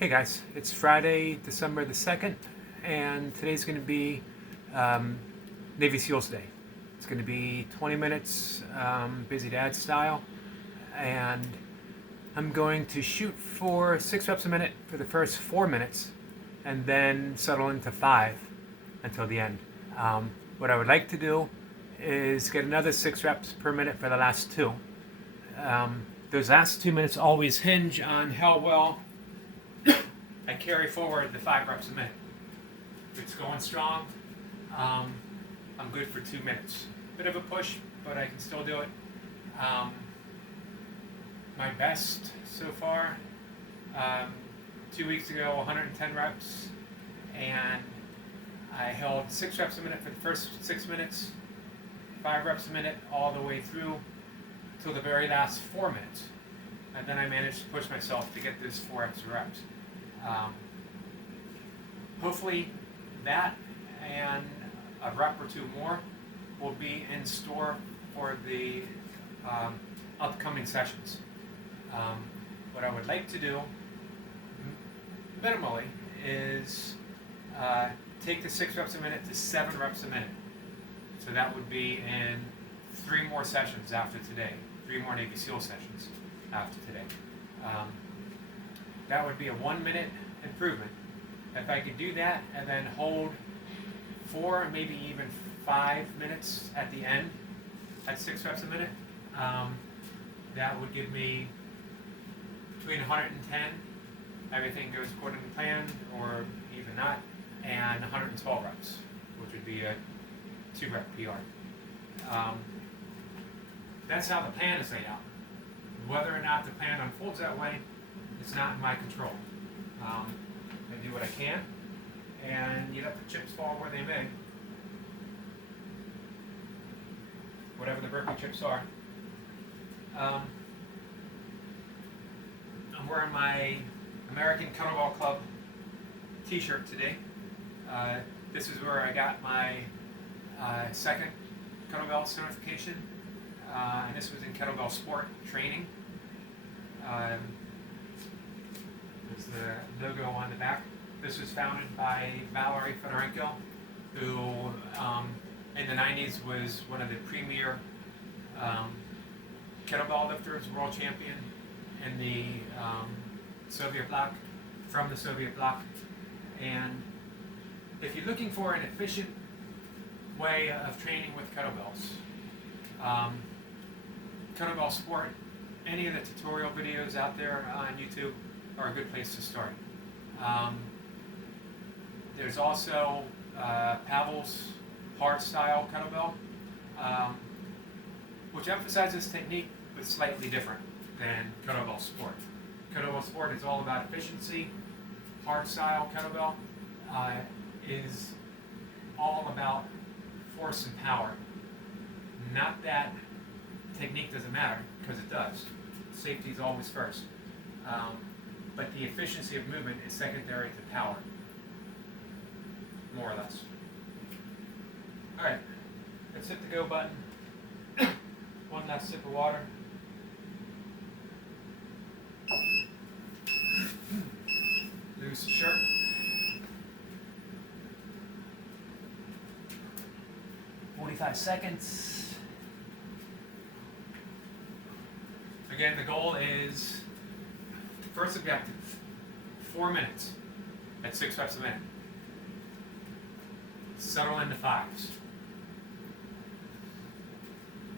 Hey guys, it's Friday, December the 2nd, and today's going to be um, Navy SEALs Day. It's going to be 20 minutes, busy dad style, and I'm going to shoot for 6 reps a minute for the first 4 minutes, and then settle into 5 until the end. What I would like to do is get another 6 reps per minute for the last two. Those last 2 minutes always hinge on how well I carry forward the 5 reps a minute. If it's going strong, I'm good for 2 minutes. Bit of a push, but I can still do it. My best so far, 2 weeks ago, 110 reps, and I held 6 reps a minute for the first 6 minutes, 5 reps a minute all the way through till the very last 4 minutes. And then I managed to push myself to get those 4 extra reps. Hopefully that and a rep or two more will be in store for the upcoming sessions. What I would like to do minimally is take the 6 reps a minute to 7 reps a minute. So that would be in 3 more sessions after today, 3 more Navy SEAL sessions after today. That would be a 1 minute improvement. If I could do that and then hold 4, maybe even 5 minutes at the end at 6 reps a minute, that would give me between 110, everything goes according to plan, or even not, and 112 reps, which would be a 2-rep PR. That's how the plan is laid out. Whether or not the plan unfolds that way, it's not in my control. I do what I can, and you let the chips fall where they may. Whatever the Berkeley chips are. I'm wearing my American Kettlebell Club t-shirt today. This is where I got my second kettlebell certification, and this was in kettlebell sport training. There's the logo on the back. This was founded by Valerie Fedorenko, who in the 90s was one of the premier kettlebell lifters, world champion in the Soviet bloc, from the Soviet bloc. And if you're looking for an efficient way of training with kettlebells, kettlebell sport, any of the tutorial videos out there on YouTube are a good place to start. There's also Pavel's hard style kettlebell, which emphasizes technique but slightly different than kettlebell sport. Kettlebell sport is all about efficiency. Hard style kettlebell is all about force and power. Not that technique doesn't matter, because it does. Safety is always first. But the efficiency of movement is secondary to power, more or less. All right, let's hit the go button. One last sip of water. Loose the shirt. "45 seconds. Again, the goal is, first objective, 4 minutes at 6 reps a minute. Settle into 5s.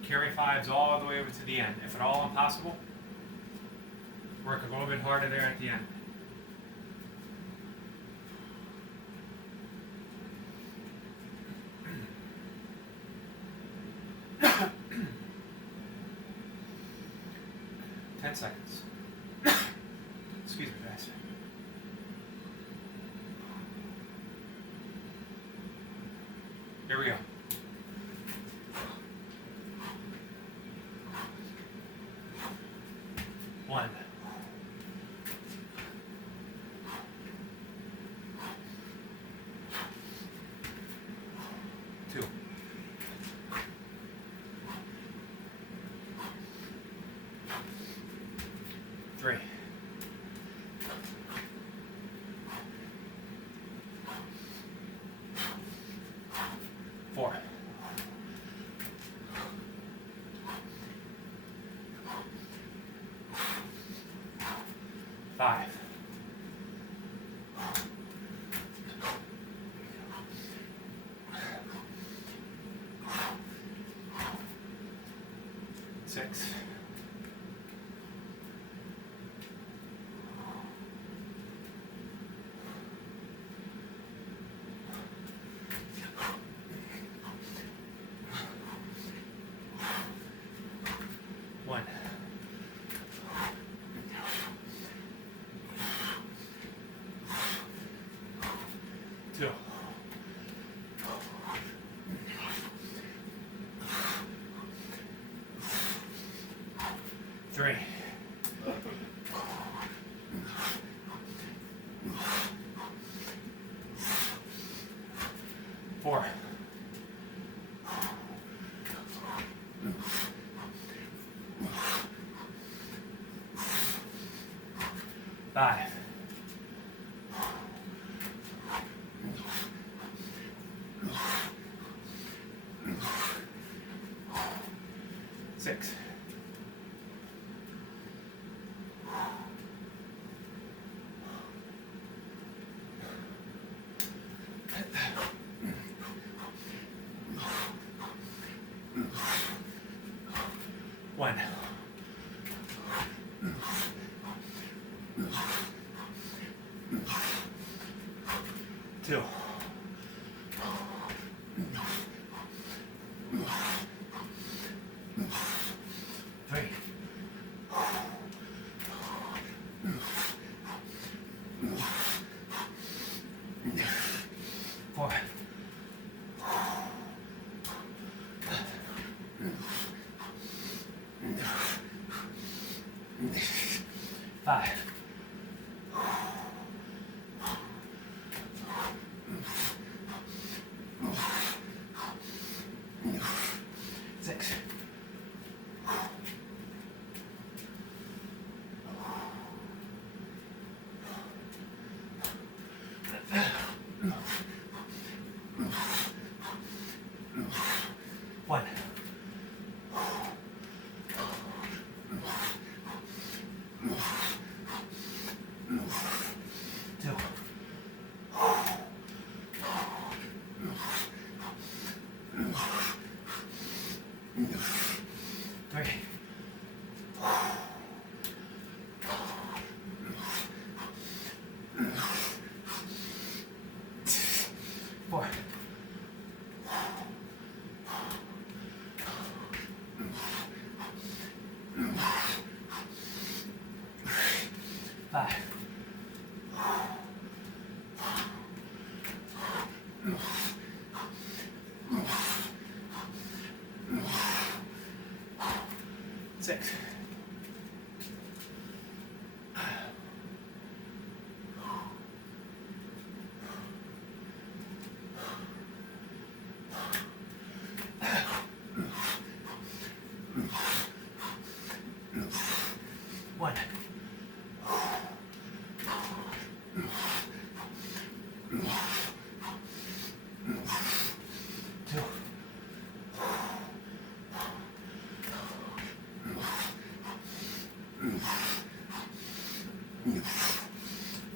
Carry 5s all the way over to the end. If at all impossible, work a little bit harder there at the end. Ten seconds. Excuse me, guys. Here we go. 1. 2. 3. 5, 6, 1, 2, 3, 4, 5, 6, 1, 2, 3, 4, 5, 6, 1, 2, 3, 4, 5, 6, 1, 2,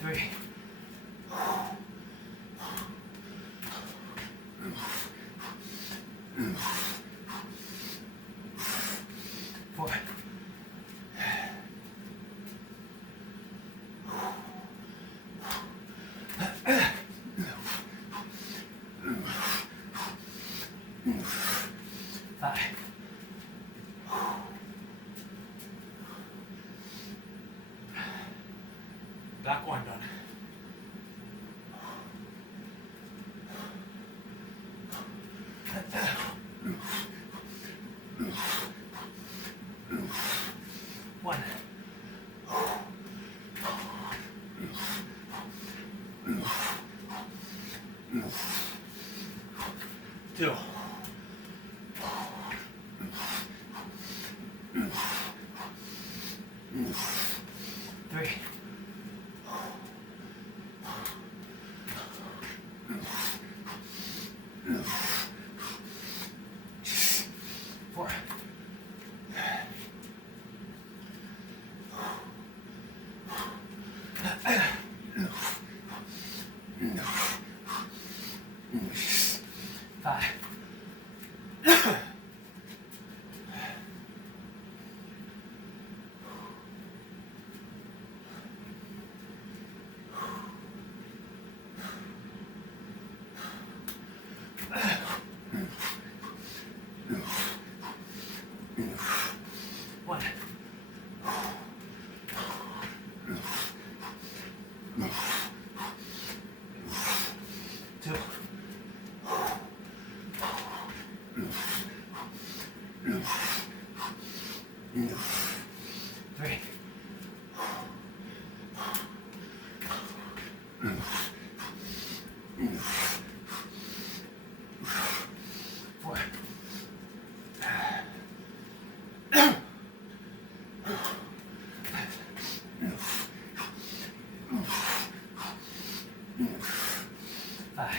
3, 4, 5, back one done. 1, 2, 3, 4, 5, 5. One. Two. Three. Four. Five.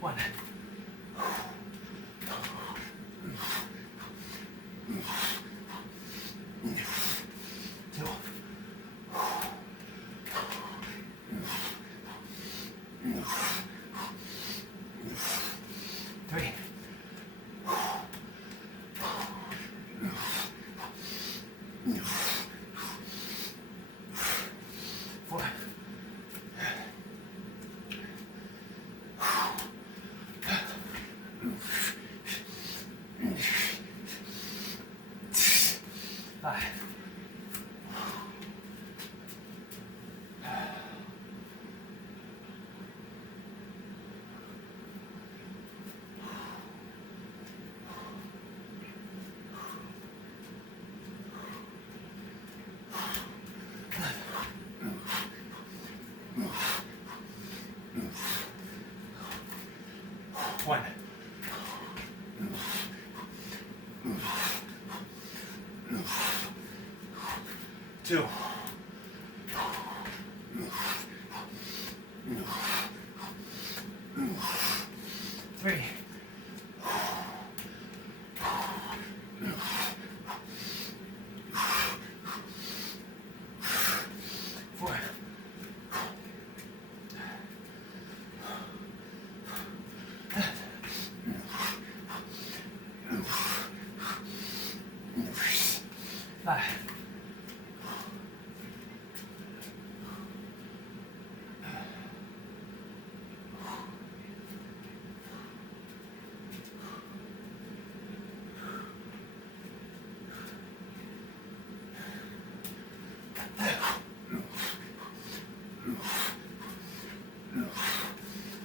One. Two. Three. Four. Five. One. Two. Three. Four. Five.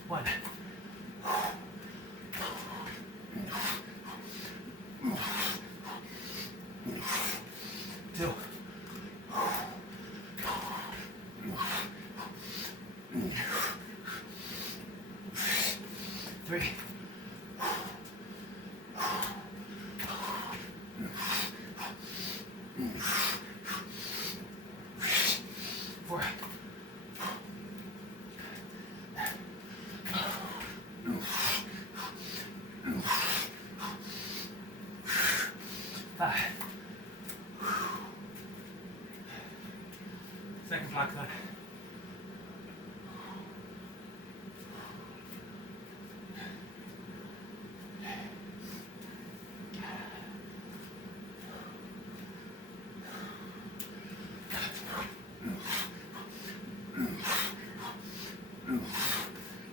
One. Two. Three. Four. Five. Second block line.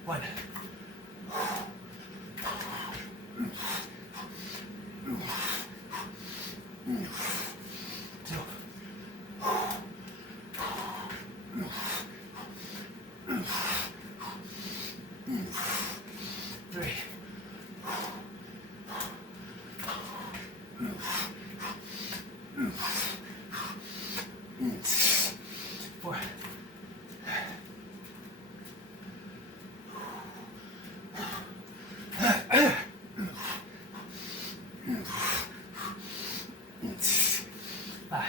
One. Two. 5.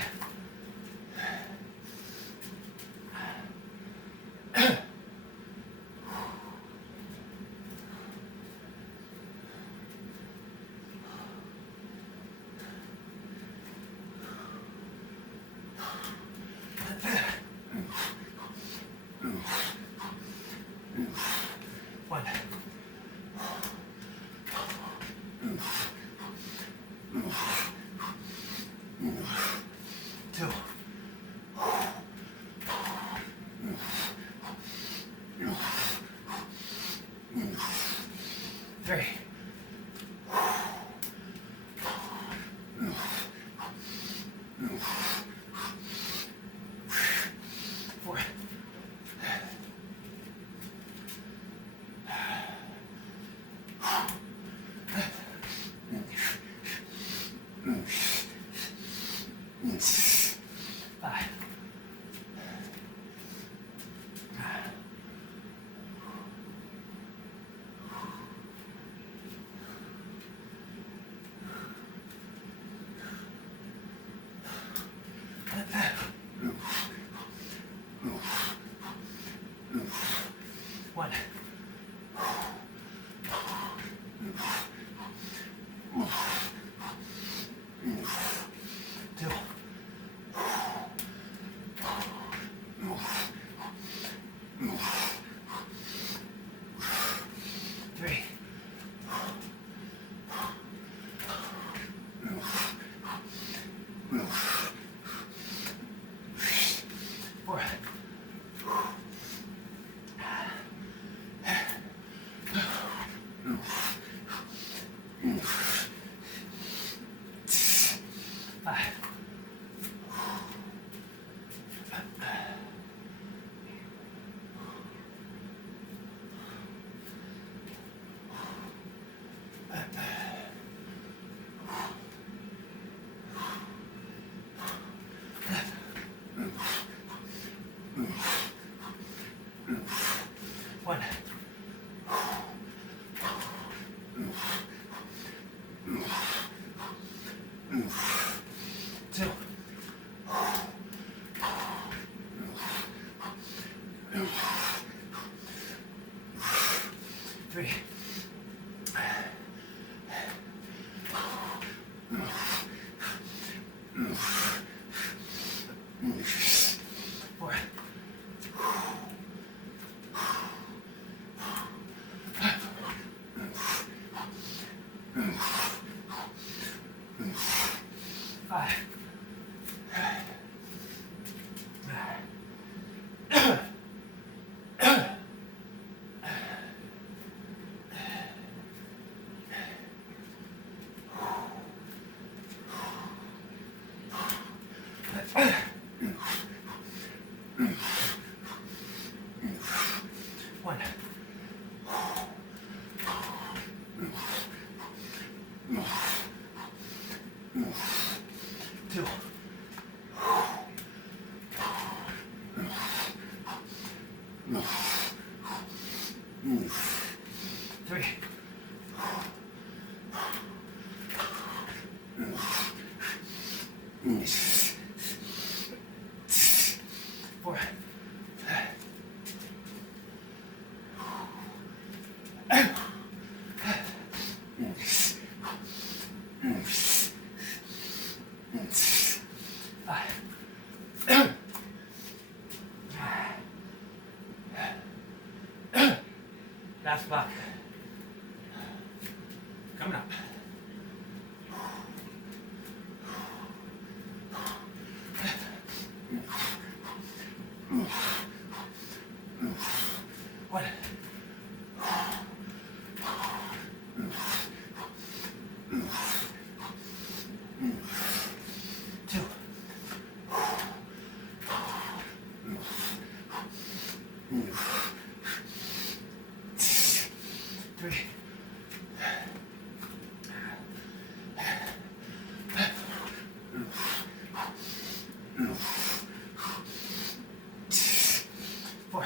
One. Two. Three. Four. Five. One. Two. Three. Four. Five. One. Two. Three. Four. Five. One. Two. Three. Four. Five. Last block. Coming up. One. Two. Three. Four.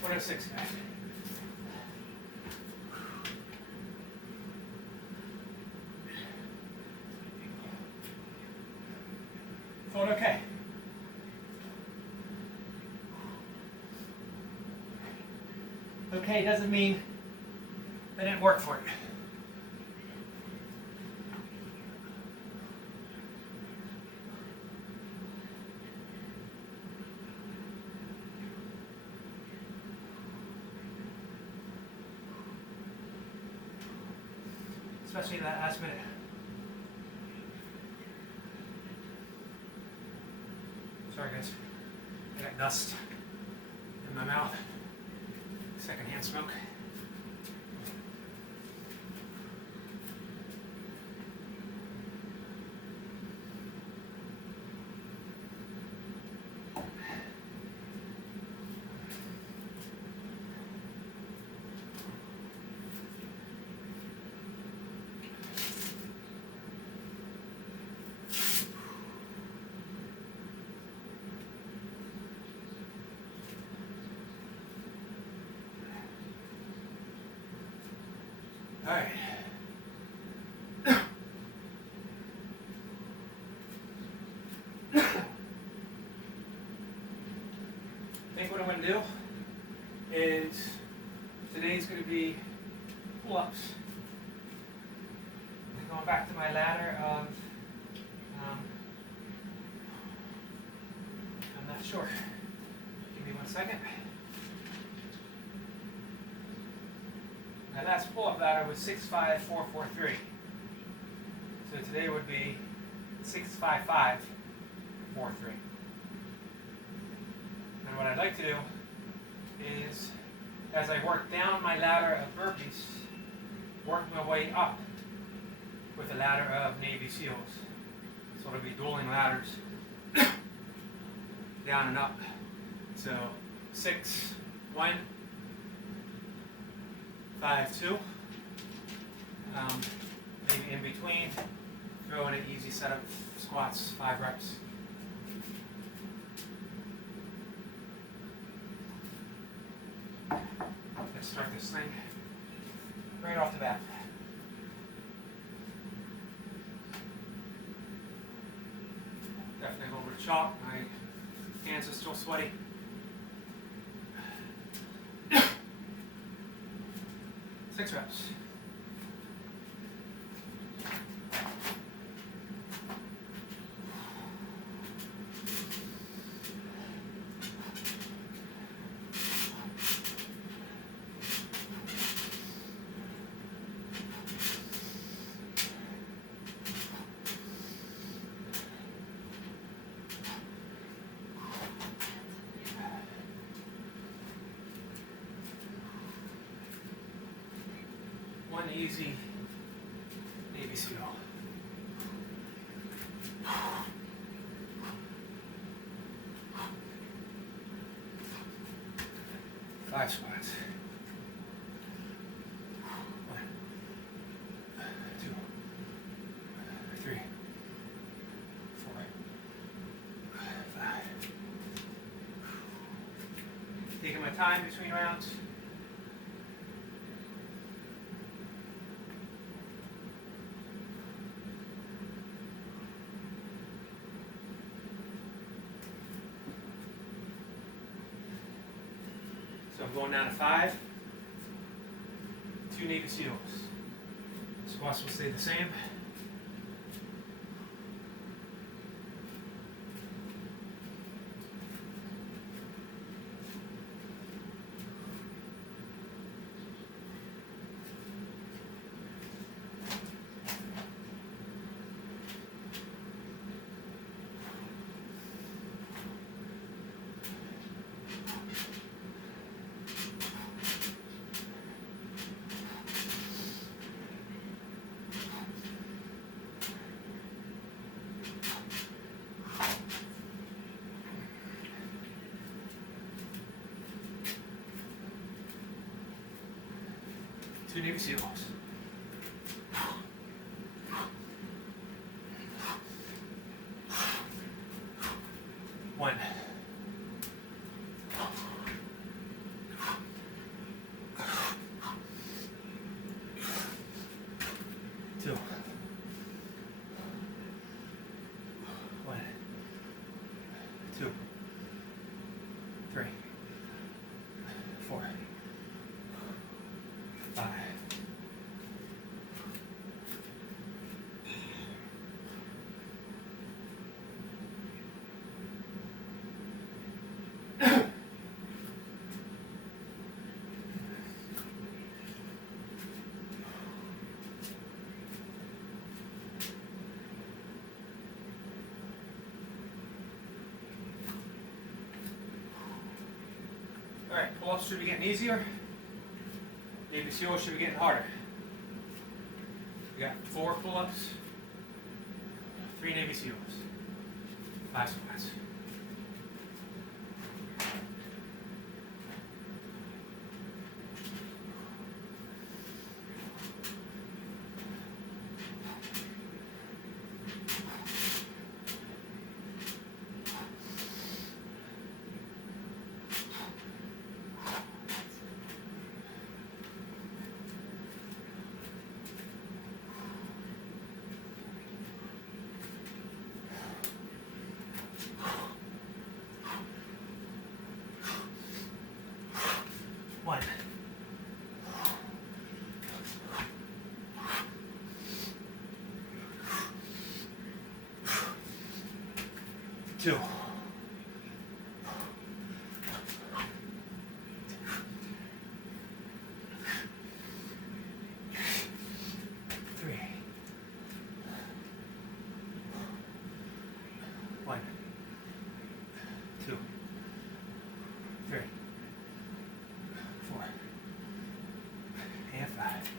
What are 6 guys? Feeling okay? Okay doesn't mean that didn't work for you. Especially in that last minute. Sorry guys, I got dust in my mouth. Secondhand smoke. All right. I think what I'm going to do is today's going to be pull-ups. Going back to my ladder of, I'm not sure. Give me 1 second. My last pull-up ladder was 65443. So today would be 65543. And what I'd like to do is, as I work down my ladder of burpees, work my way up with a ladder of Navy SEALs. So it'll be dueling ladders, down and up. So 6, 1, 5, 2. Maybe in between, throw in an easy set of squats, 5 reps. Let's start this thing right off the bat. Definitely go over the chalk. My hands are still sweaty. Six reps. One easy Navy SEAL. 5 squats. 1, 2, 3, 4, 5. Taking my time between rounds. So I'm going down to 5. 2 Navy SEALs. Squats will stay the same. Two Navy SEALs. 1. 2. 1. 2. 3. 4. 5. Alright, pull-ups should be getting easier. Navy SEAL should be getting harder. We got 4 pull-ups, 3 Navy SEAls, 5 squats. One. 2. 3. 1. 2. 3. 4. And 5.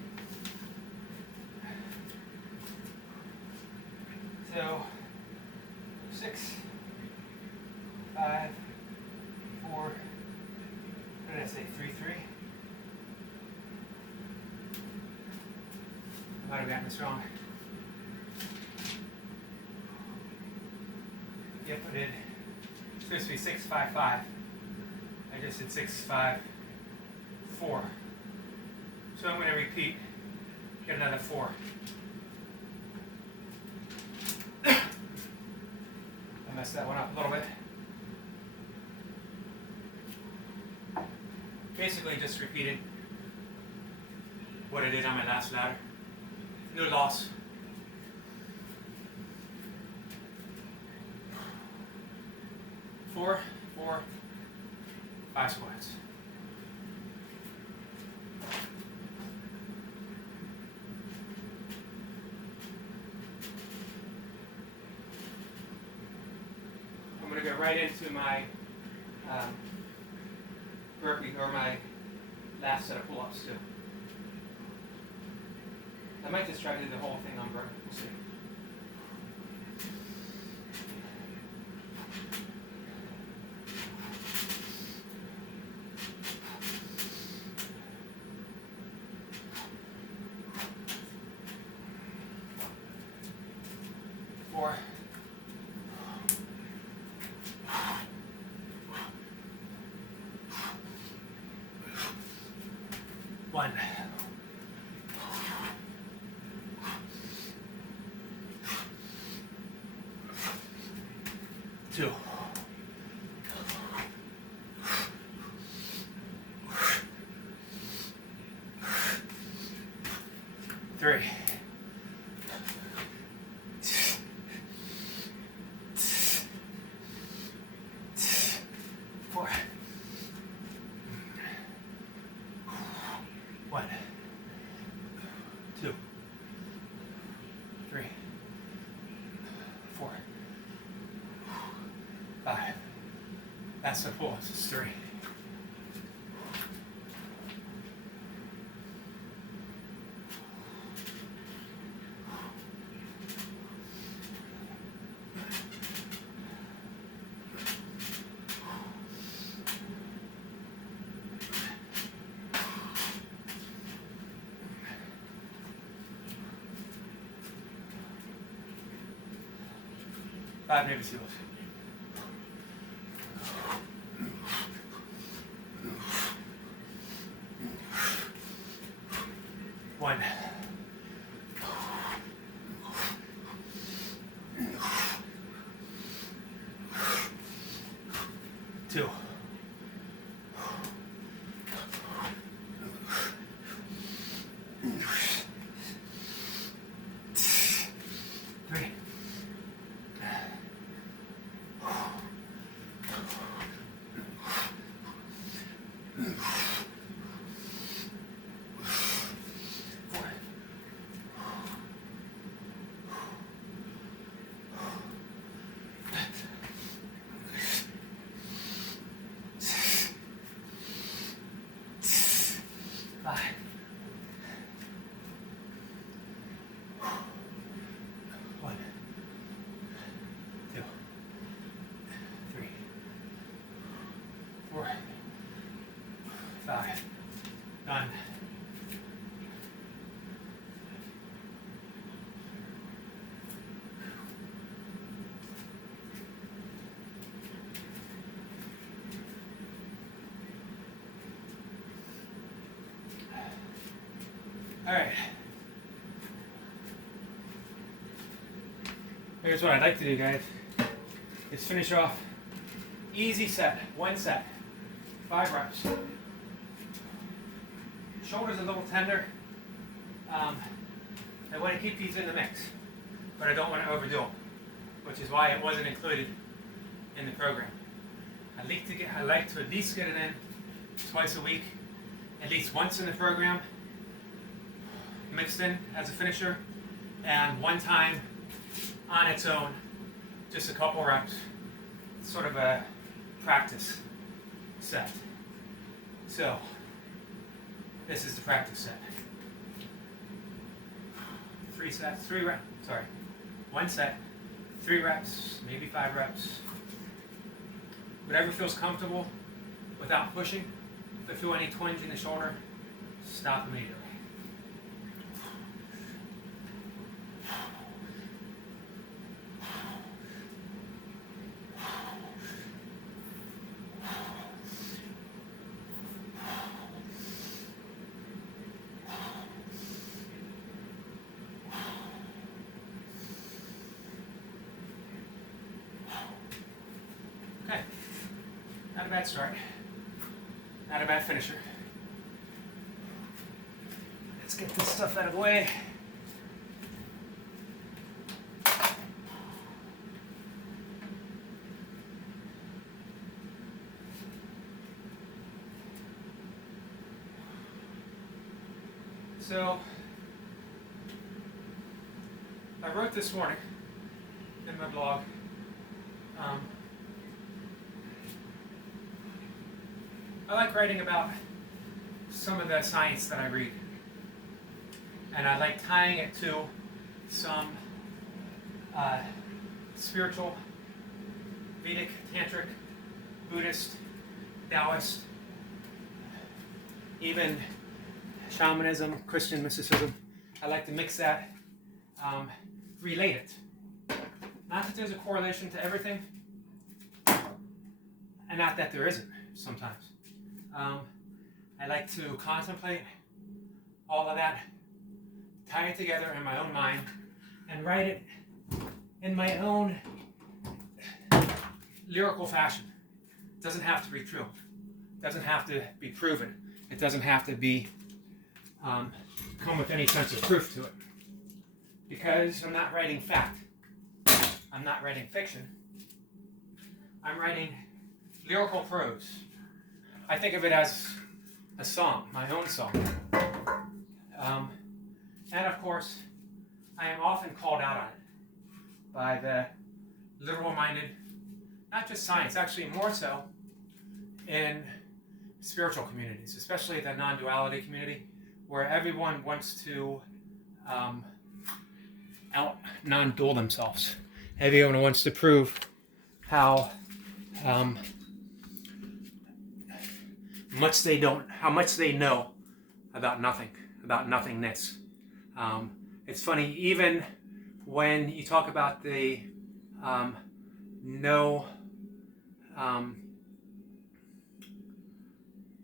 So 6, 5, 4, what did I say, 3, 3? I might have gotten this wrong. Yep, I did. It's supposed to be 6, 5, 5. I just did 6, 5, 4. So I'm going to repeat, get another 4. I messed that one up a little bit. Basically just repeated what I did on my last ladder. No loss. Four, 5 squats. I'm going to go right into my burpee, or my last set of pull-ups too. I might just try to do the whole thing on burpee. We'll see. 1, 2, 3, 4, 1, 2, 3, 4, 5. That's the pull. It's 3. Five Navy SEALs. One. Two. Three. 5. 1, 2, 3, 4, 5. Done. All right. Here's what I'd like to do, guys. Is finish off easy set, 1 set, 5 reps. Shoulders a little tender. I want to keep these in the mix, but I don't want to overdo them, which is why it wasn't included in the program. I like to at least get it in twice a week, at least once in the program, mixed in as a finisher, and one time on its own, just a couple reps, sort of a practice set. So, this is the practice set. 1 set, 3 reps, maybe 5 reps. Whatever feels comfortable without pushing. If I feel any twinge in the shoulder, stop immediately. Okay, not a bad start, not a bad finisher. Let's get this stuff out of the way. So, I wrote this morning in my blog. I like writing about some of the science that I read, and I like tying it to some spiritual, Vedic, Tantric, Buddhist, Taoist, even shamanism, Christian mysticism. I like to mix that, relate it. Not that there's a correlation to everything, and not that there isn't sometimes. I like to contemplate all of that, tie it together in my own mind, and write it in my own lyrical fashion. It doesn't have to be true. It doesn't have to be proven. It doesn't have to be come with any sense of proof to it. Because I'm not writing fact. I'm not writing fiction. I'm writing lyrical prose. I think of it as a song, my own song. And of course, I am often called out on it by the literal-minded, not just science, actually more so in spiritual communities, especially the non-duality community, where everyone wants to non-dual themselves. Everyone wants to prove how much they know about nothing, about nothingness. It's funny, even when you talk about the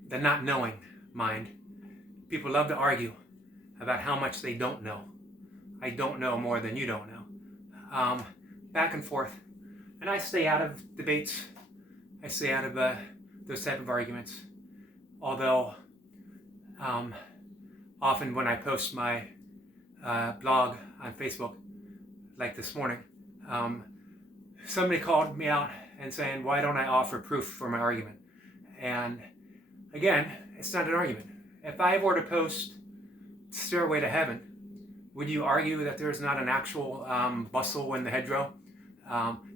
the not knowing mind, people love to argue about how much they don't know. I don't know more than you don't know. Back and forth. And I stay out of debates. I stay out of those type of arguments. Although, often when I post my blog on Facebook, like this morning, somebody called me out and saying, why don't I offer proof for my argument? And again, it's not an argument. If I were to post Stairway to Heaven, would you argue that there's not an actual bustle in the hedgerow?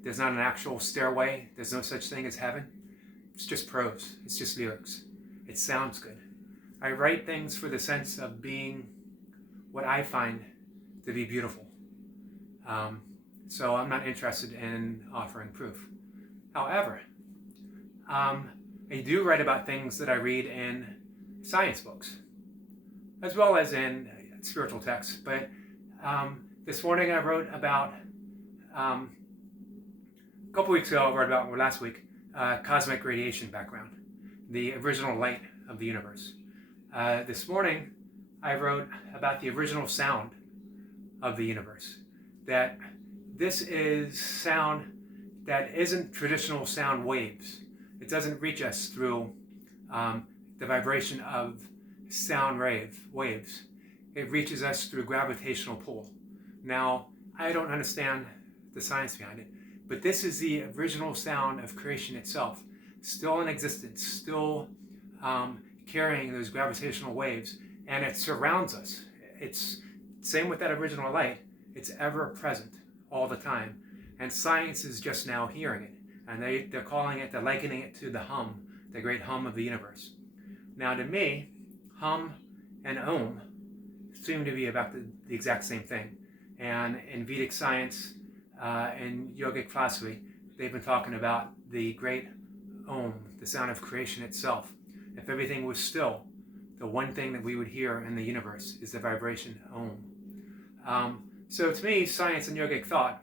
There's not an actual stairway? There's no such thing as heaven? It's just prose. It's just lyrics. It sounds good. I write things for the sense of being what I find to be beautiful. So I'm not interested in offering proof. However, I do write about things that I read in science books, as well as in spiritual texts. But this morning I wrote about, a couple weeks ago I wrote about, or last week, cosmic radiation background, the original light of the universe. This morning I wrote about the original sound of the universe, that this is sound that isn't traditional sound waves. It doesn't reach us through the vibration of sound waves. It reaches us through gravitational pull. Now, I don't understand the science behind it, but this is the original sound of creation itself, still in existence, still carrying those gravitational waves, and it surrounds us. It's same with that original light. It's ever present all the time, and science is just now hearing it, and they're calling it, they're likening it to the hum, the great hum of the universe. Now, to me, hum and om seem to be about the exact same thing. And in Vedic science and yogic philosophy, they've been talking about the great om, the sound of creation itself. If everything was still, the one thing that we would hear in the universe is the vibration om. So to me, science and yogic thought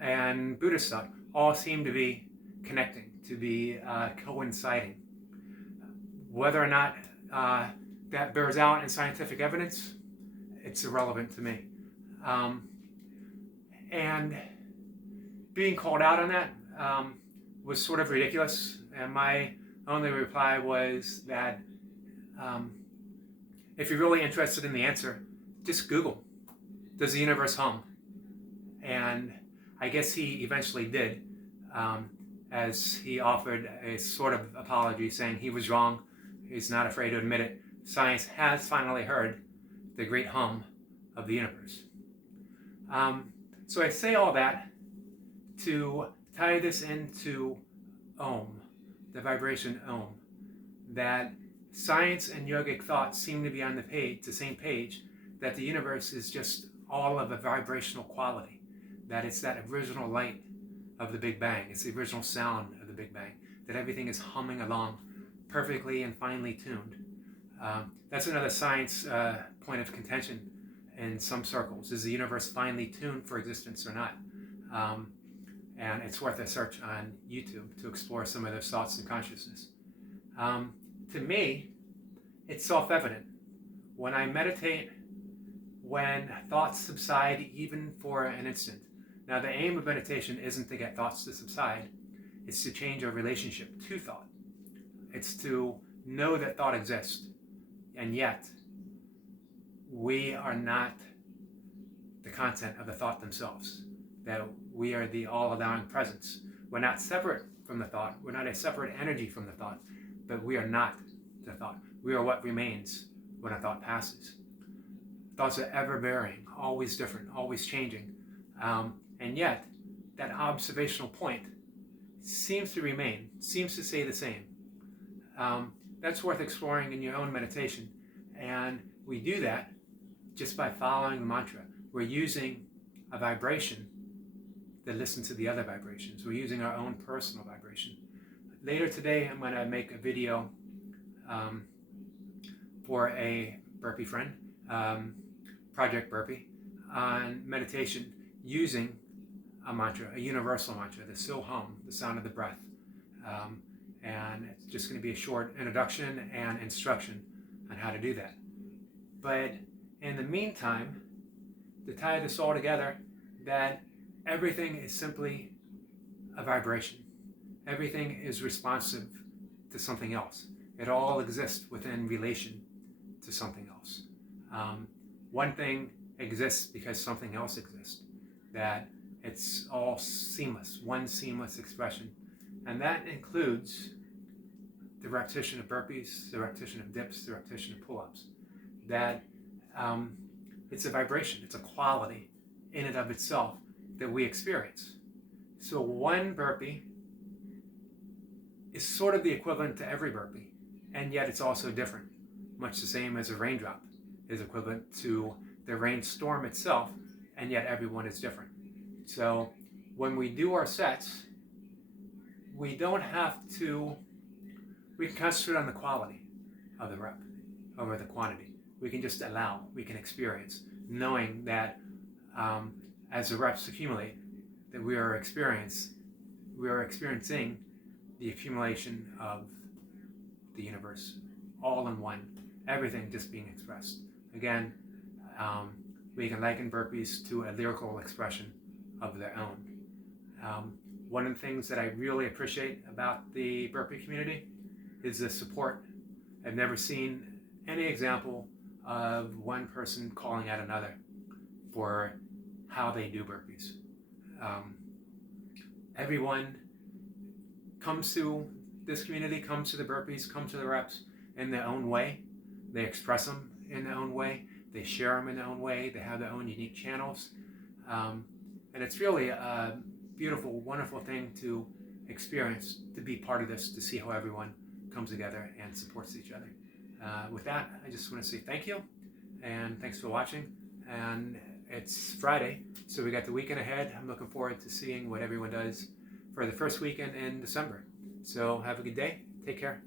and Buddhist thought all seem to be connecting, to be coinciding. Whether or not that bears out in scientific evidence, it's irrelevant to me. And being called out on that was sort of ridiculous. And my only reply was that if you're really interested in the answer, just Google, does the universe hum? And I guess he eventually did, as he offered a sort of apology saying he was wrong. He's not afraid to admit it. Science has finally heard the great hum of the universe. So I say all that to tie this into om, the vibration om, that science and yogic thought seem to be on the same page, that the universe is just all of a vibrational quality, that it's that original light of the Big Bang, it's the original sound of the Big Bang, that everything is humming along perfectly and finely tuned. That's another science point of contention in some circles. Is the universe finely tuned for existence or not? And it's worth a search on YouTube to explore some of those thoughts and consciousness. To me, it's self-evident. When I meditate, when thoughts subside even for an instant. Now, the aim of meditation isn't to get thoughts to subside, it's to change our relationship to thought. It's to know that thought exists, and yet we are not the content of the thought themselves, that we are the all-allowing presence. We're not separate from the thought, we're not a separate energy from the thought, but we are not the thought. We are what remains when a thought passes. Thoughts are ever varying, always different, always changing. And yet, that observational point seems to remain, seems to stay the same. That's worth exploring in your own meditation. And we do that just by following the mantra. We're using a vibration that listens to the other vibrations. We're using our own personal vibration. Later today, I'm going to make a video for a burpee friend, Project Burpee, on meditation using a mantra, a universal mantra, the Soham, the sound of the breath. And it's just going to be a short introduction and instruction on how to do that. But in the meantime, to tie this all together, that everything is simply a vibration. Everything is responsive to something else. It all exists within relation to something else. One thing exists because something else exists. That it's all seamless, one seamless expression. And that includes the repetition of burpees, the repetition of dips, the repetition of pull-ups. That it's a vibration, it's a quality in and of itself that we experience. So one burpee is sort of the equivalent to every burpee, and yet it's also different, much the same as a raindrop is equivalent to the rainstorm itself, and yet everyone is different. So when we do our sets, we don't have to, we can concentrate on the quality of the rep over the quantity. We can just allow, we can experience, knowing that as the reps accumulate, that we are experiencing the accumulation of the universe, all in one, everything just being expressed. Again, we can liken burpees to a lyrical expression of their own. One of the things that I really appreciate about the burpee community is the support. I've never seen any example of one person calling out another for how they do burpees. Everyone comes to this community, comes to the burpees, comes to the reps in their own way. They express them in their own way. They share them in their own way. They have their own unique channels. And it's really a beautiful, wonderful thing to experience, to be part of this, to see how everyone comes together and supports each other. With that, I just want to say thank you, and thanks for watching. And it's Friday, so we got the weekend ahead. I'm looking forward to seeing what everyone does for the first weekend in December. So have a good day. Take care.